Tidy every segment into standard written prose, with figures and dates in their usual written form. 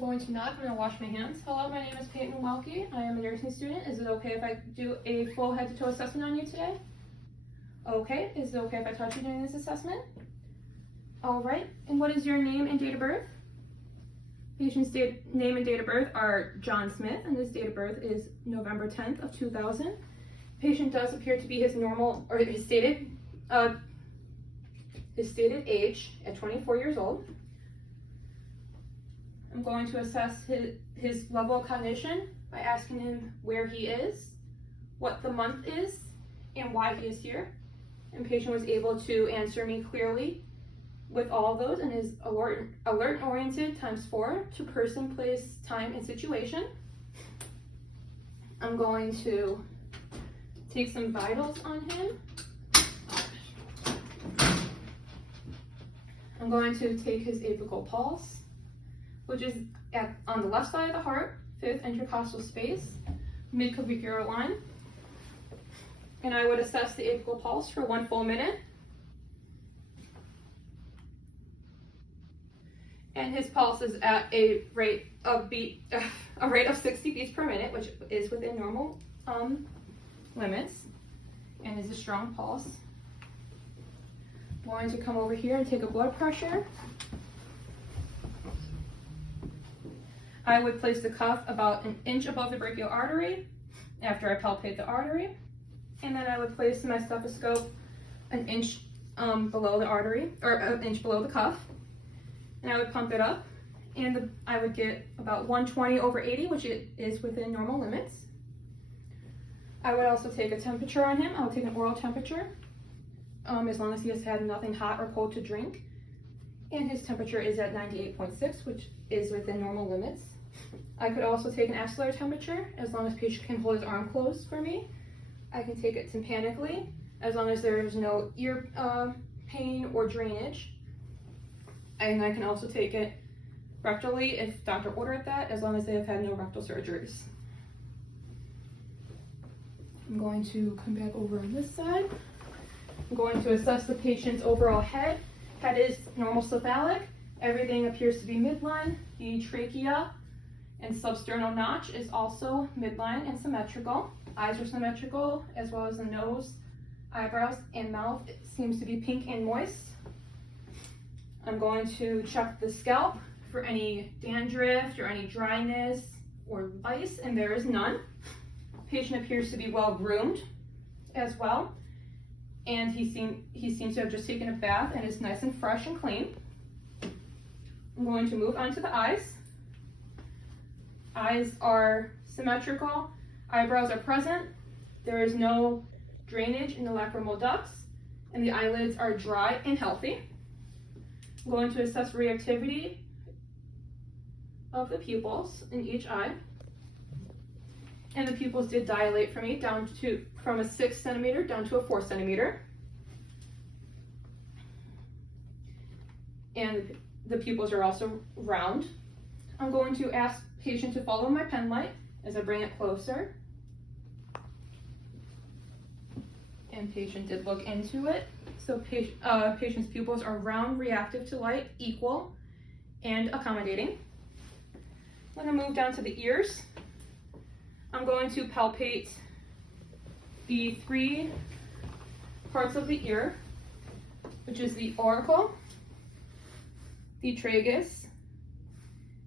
going to knock. I'm going to wash my hands. Hello, my name is Payton Welke. I am a nursing student. Is it okay if I do a full head-to-toe assessment on you today? Okay. Is it okay if I touch you during this assessment? All right. And what is your name and date of birth? Patient's name and date of birth are John Smith, and his date of birth is November 10th of 2000. Patient does appear to be his normal, or his stated age at 24 years old. I'm going to assess his level of cognition by asking him where he is, what the month is, and why he is here. And patient was able to answer me clearly with all of those and is alert and oriented ×4 to person, place, time, and situation. I'm going to take some vitals on him. I'm going to take his apical pulse, which is on the left side of the heart, 5th intercostal space, mid-clavicular line. And I would assess the apical pulse for 1 full minute. And his pulse is at a rate of 60 beats per minute, which is within normal limits, and is a strong pulse. I'm going to come over here and take a blood pressure. I would place the cuff about 1 inch above the brachial artery after I palpate the artery. And then I would place my stethoscope 1 inch below the artery, or 1 inch below the cuff. And I would pump it up, and I would get about 120/80, which is within normal limits. I would also take a temperature on him. I would take an oral temperature, as long as he has had nothing hot or cold to drink. And his temperature is at 98.6, which is within normal limits. I could also take an axillary temperature, as long as patient can hold his arm closed for me. I can take it tympanically, as long as there is no ear pain or drainage. And I can also take it rectally if doctor ordered that, as long as they have had no rectal surgeries. I'm going to come back over on this side. I'm going to assess the patient's overall head. Head is normal cephalic. Everything appears to be midline. The trachea and substernal notch is also midline and symmetrical. Eyes are symmetrical, as well as the nose, eyebrows, and mouth. It seems to be pink and moist. I'm going to check the scalp for any dandruff or any dryness or lice, and there is none. Patient appears to be well groomed as well, and he seems to have just taken a bath and is nice and fresh and clean. I'm going to move on to the eyes. Eyes are symmetrical, eyebrows are present, there is no drainage in the lacrimal ducts, and the eyelids are dry and healthy. I'm going to assess reactivity of the pupils in each eye. And the pupils did dilate for me from a 6 centimeter down to a 4 centimeter. And the pupils are also round. I'm going to ask patient to follow my pen light as I bring it closer. And patient did look into it. So patient's pupils are round, reactive to light, equal, and accommodating. I'm going to move down to the ears. I'm going to palpate the 3 parts of the ear, which is the auricle, the tragus,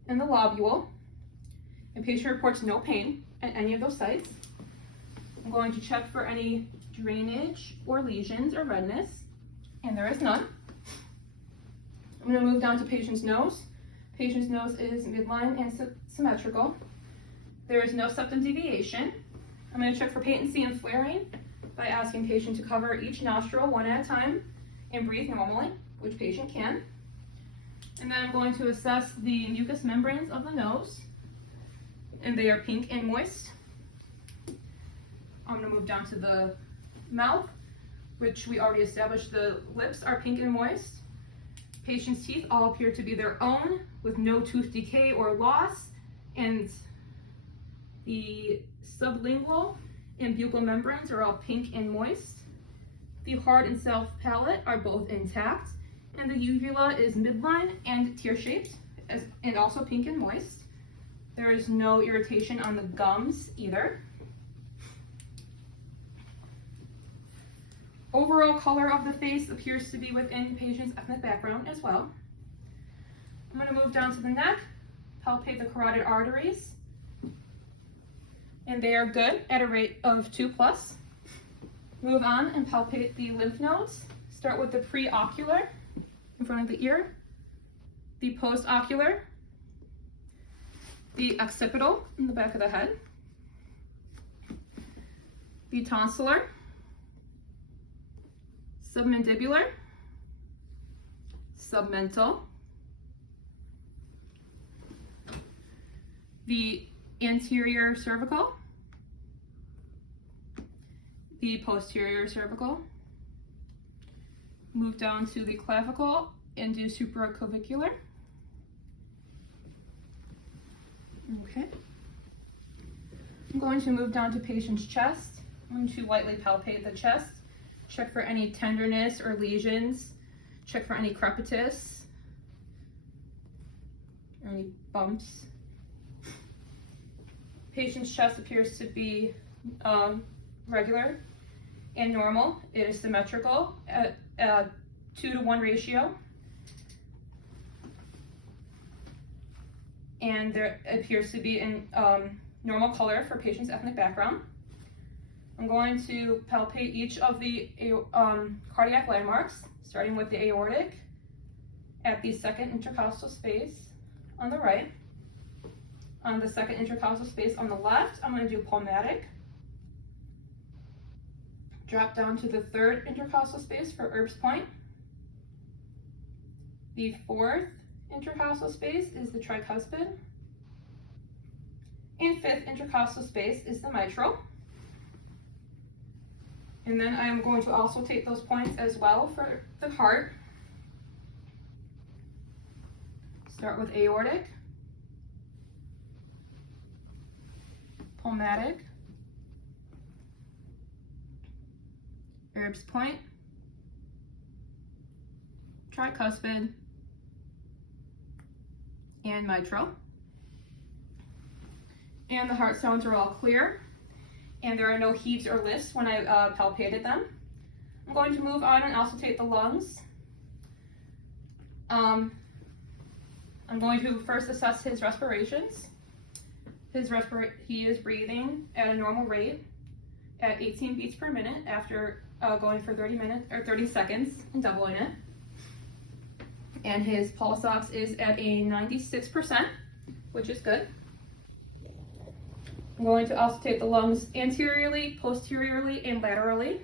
and the lobule. And patient reports no pain at any of those sites. I'm going to check for any drainage or lesions or redness, and there is none. I'm going to move down to patient's nose. Patient's nose is midline and symmetrical. There is no septum deviation. I'm going to check for patency and flaring by asking patient to cover each nostril one at a time and breathe normally, which patient can. And then I'm going to assess the mucous membranes of the nose, and they are pink and moist. I'm going to move down to the mouth, which we already established the lips are pink and moist. Patient's teeth all appear to be their own, with no tooth decay or loss, and the sublingual and buccal membranes are all pink and moist. The hard and soft palate are both intact, and the uvula is midline and tear-shaped, and also pink and moist. There is no irritation on the gums either. Overall color of the face appears to be within the patient's ethnic background as well. I'm going to move down to the neck, palpate the carotid arteries, and they are good at a rate of 2+. Move on and palpate the lymph nodes. Start with the preocular in front of the ear, the postocular, the occipital in the back of the head, the tonsillar, submandibular, submental, the anterior cervical, the posterior cervical. Move down to the clavicle and do supraclavicular. Okay. I'm going to move down to patient's chest. I'm going to lightly palpate the chest. Check for any tenderness or lesions. Check for any crepitus or any bumps. Patient's chest appears to be regular and normal. It is symmetrical at a 2-to-1 ratio. And there appears to be in normal color for patient's ethnic background. I'm going to palpate each of the cardiac landmarks, starting with the aortic at the second intercostal space on the right. On the second intercostal space on the left, I'm going to do palmatic. Drop down to the third intercostal space for Erb's point. The fourth intercostal space is the tricuspid. And fifth intercostal space is the mitral. And then I am going to also take those points as well for the heart. Start with aortic, palmatic, Erb's point, tricuspid, and mitral. And the heart sounds are all clear, and there are no heaves or lifts when I palpated them. I'm going to move on and also take the lungs. I'm going to first assess his respirations. He is breathing at a normal rate at 18 beats per minute after going for 30 seconds and doubling it. And his pulse ox is at a 96%, which is good. I'm going to also take the lungs anteriorly, posteriorly, and laterally.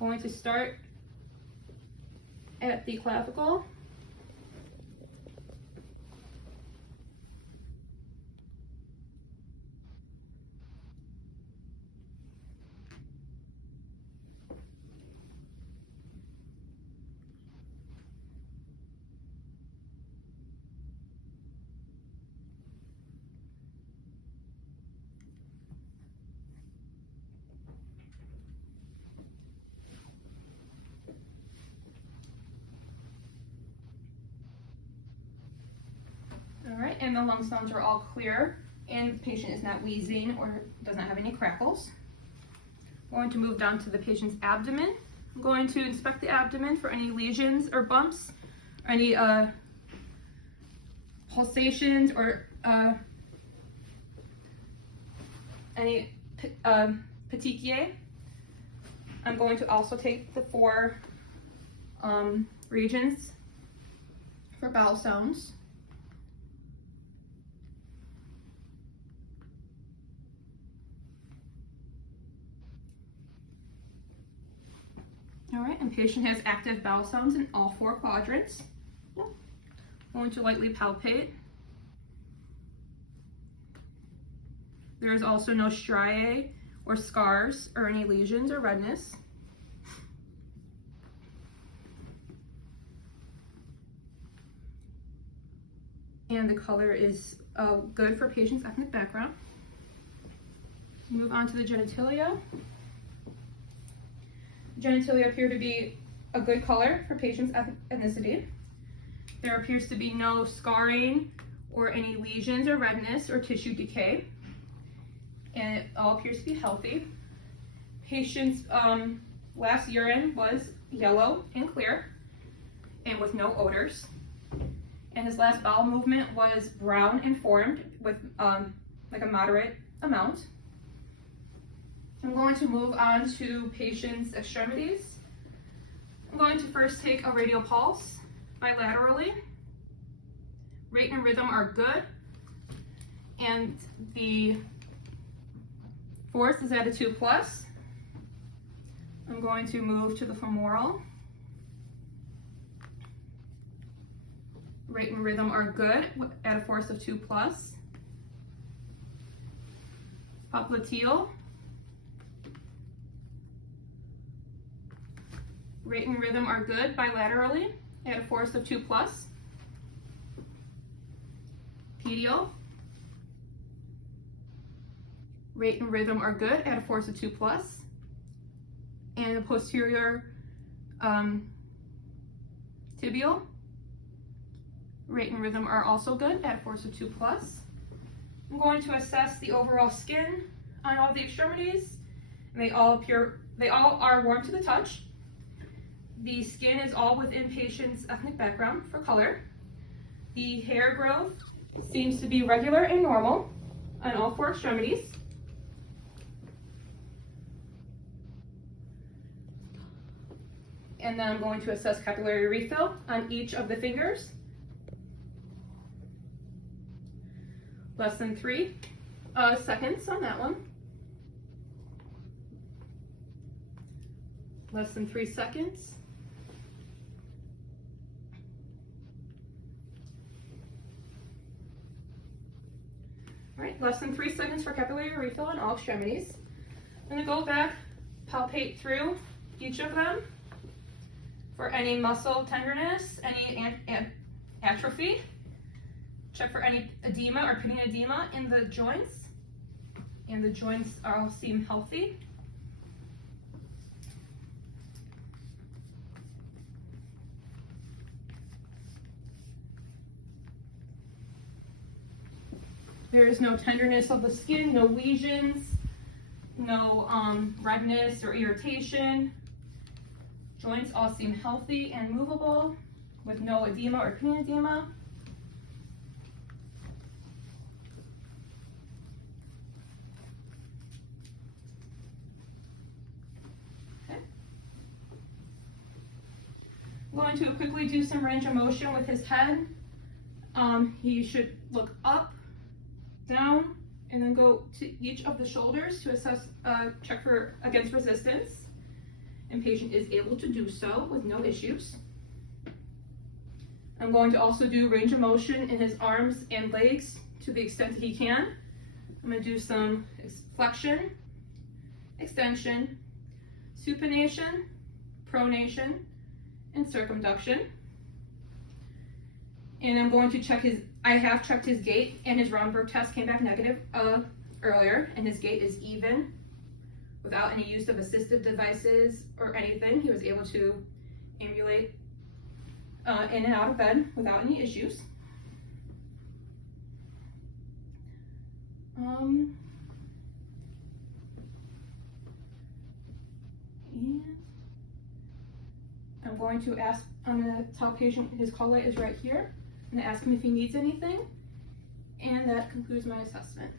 I'm going to start at the clavicle. All right, and the lung sounds are all clear, and the patient is not wheezing or does not have any crackles. I'm going to move down to the patient's abdomen. I'm going to inspect the abdomen for any lesions or bumps, or any pulsations, or any petechiae. I'm going to also take the 4 regions for bowel sounds. All right, and patient has active bowel sounds in all 4 quadrants. I'm going to lightly palpate. There is also no striae or scars or any lesions or redness. And the color is good for patient's ethnic background. Move on to the genitalia. Genitalia appear to be a good color for patient's ethnicity. There appears to be no scarring or any lesions or redness or tissue decay, and it all appears to be healthy. Patient's last urine was yellow and clear and with no odors. And his last bowel movement was brown and formed with like a moderate amount. I'm going to move on to patient's extremities. I'm going to first take a radial pulse bilaterally. Rate and rhythm are good, and the force is at a 2+. I'm going to move to the femoral. Rate and rhythm are good at a force of 2+. Popliteal. Rate and rhythm are good bilaterally at a force of 2+. Pedial. Rate and rhythm are good at a force of 2+. And the posterior tibial. Rate and rhythm are also good at a force of 2+. I'm going to assess the overall skin on all the extremities. And they all are warm to the touch. The skin is all within patient's ethnic background for color. The hair growth seems to be regular and normal on all 4 extremities. And then I'm going to assess capillary refill on each of the fingers. Less than 3 seconds on that one. Less than 3 seconds. All right, less than 3 seconds for capillary refill on all extremities. I'm gonna go back, palpate through each of them for any muscle tenderness, any atrophy. Check for any edema or pitting edema in the joints. And the joints all seem healthy. There is no tenderness of the skin, no lesions, no redness or irritation. Joints all seem healthy and movable with no edema or pitting edema. Okay. I'm going to quickly do some range of motion with his head. He should look up, down, and then go to each of the shoulders to assess, check for against resistance. And patient is able to do so with no issues. I'm going to also do range of motion in his arms and legs to the extent that he can. I'm going to do some flexion, extension, supination, pronation, and circumduction. And I'm going to check I have checked his gait, and his Romberg test came back negative earlier, and his gait is even without any use of assistive devices or anything. He was able to ambulate in and out of bed without any issues. And I'm going to tell patient his call light is right here. I'm going to ask him if he needs anything, and that concludes my assessment.